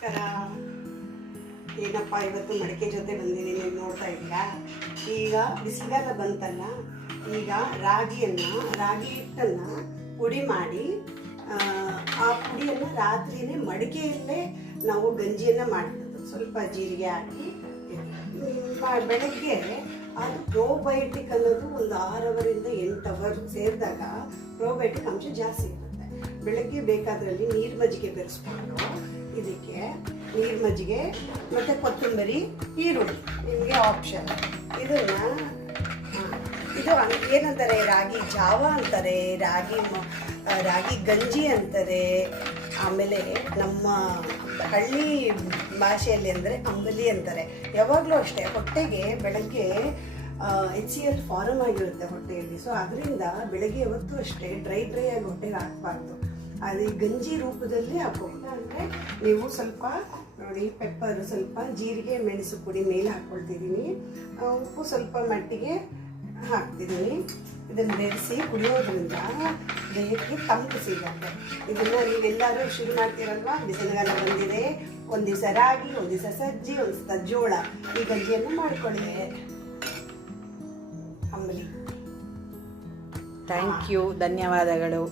ನಮಸ್ಕಾರ. ಏನಪ್ಪ ಇವತ್ತು ಮಡಿಕೆ ಜೊತೆ ಬಂದಿದ್ದೀನಿ, ನೀವು ನೋಡ್ತಾ ಇದ್ದೀರಾ. ಈಗ ಬಿಸಿಲುಗಾಲ ಬಂತಲ್ಲ, ಈಗ ರಾಗಿ ಹಿಟ್ಟನ್ನು ಪುಡಿ ಮಾಡಿ ಆ ಪುಡಿಯನ್ನು ರಾತ್ರಿನೇ ಮಡಿಕೆಯಲ್ಲೇ ನಾವು ಗಂಜಿಯನ್ನು ಮಾಡಿರೋದು. ಸ್ವಲ್ಪ ಜೀರಿಗೆ ಹಾಕಿ ಬೆಳಗ್ಗೆ ಅದು ಪ್ರೋಬಯೋಟಿಕ್ ಅನ್ನೋದು ಒಂದು 6 ಅವರಿಂದ 8 ಅವರ್ ಸೇರಿದಾಗ ಪ್ರೋಬಯೋಟಿಕ್ ಅಂಶ ಜಾಸ್ತಿ ಇರುತ್ತೆ. ಬೆಳಗ್ಗೆ ಬೇಕಾದ್ರಲ್ಲಿ ನೀರು ಮಜ್ಜಿಗೆ ಬೆರೆಸ್ಕೊಂಡು ಇದಕ್ಕೆ ನೀರು ಮಜ್ಜಿಗೆ ಮತ್ತು ಕೊತ್ತಂಬರಿ, ಈರುಳ್ಳಿ ನಿಮಗೆ ಆಪ್ಷನ್. ಇದು ಏನಂತಾರೆ, ರಾಗಿ ಜಾವ ಅಂತಾರೆ, ರಾಗಿ ಗಂಜಿ ಅಂತಾರೆ. ಆಮೇಲೆ ನಮ್ಮ ಹಳ್ಳಿ ಭಾಷೆಯಲ್ಲಿ ಅಂದರೆ ಅಂಬಲಿ ಅಂತಾರೆ. ಯಾವಾಗಲೂ ಅಷ್ಟೇ ಹೊಟ್ಟೆಗೆ ಬೆಳಗ್ಗೆ HCl ಫಾರಮ್ ಆಗಿರುತ್ತೆ ಹೊಟ್ಟೆಯಲ್ಲಿ. ಸೊ ಅದರಿಂದ ಬೆಳಗ್ಗೆ ಯಾವತ್ತೂ ಅಷ್ಟೇ ಡ್ರೈ ಆಗಿ ಹೊಟ್ಟೆಗೆ ಹಾಕಬಾರ್ದು. ಅದು ಗಂಜಿ ರೂಪದಲ್ಲಿ ಹಾಕೋಲ್ಲ. ಅಂದರೆ ನೀವು ಸ್ವಲ್ಪ ನೋಡಿ, ಪೆಪ್ಪರು, ಸ್ವಲ್ಪ ಜೀರಿಗೆ, ಮೆಣಸು ಪುಡಿ ಮೇಲೆ ಹಾಕ್ಕೊಳ್ತಿದ್ದೀನಿ, ಉಪ್ಪು ಸ್ವಲ್ಪ ಮಟ್ಟಿಗೆ ಹಾಕ್ತಿದ್ದೀನಿ. ಇದನ್ನು ಬೆರೆಸಿ ಕುಡಿಯೋದ್ರಿಂದ ದೇಹಕ್ಕೆ ತಂಪು ಸಿಗುತ್ತೆ. ಇದನ್ನು ನೀವೆಲ್ಲರೂ ಶುರು ಮಾಡ್ತೀರಲ್ವಾ, ಬಿಸಿಲುಗಾಲ ಬಂದಿದೆ, ಒಂದು ದಿವಸ ರಾಗಿ, ಒಂದು ದಿವಸ ಸಜ್ಜಿ, ಒಂದು ದಿವಸ ಜೋಳ, ಈ ಗಂಜಿಯನ್ನು ಮಾಡಿಕೊಳ್ಳಿ. ಅಂಬಲಿ. ಥ್ಯಾಂಕ್ ಯು, ಧನ್ಯವಾದಗಳು.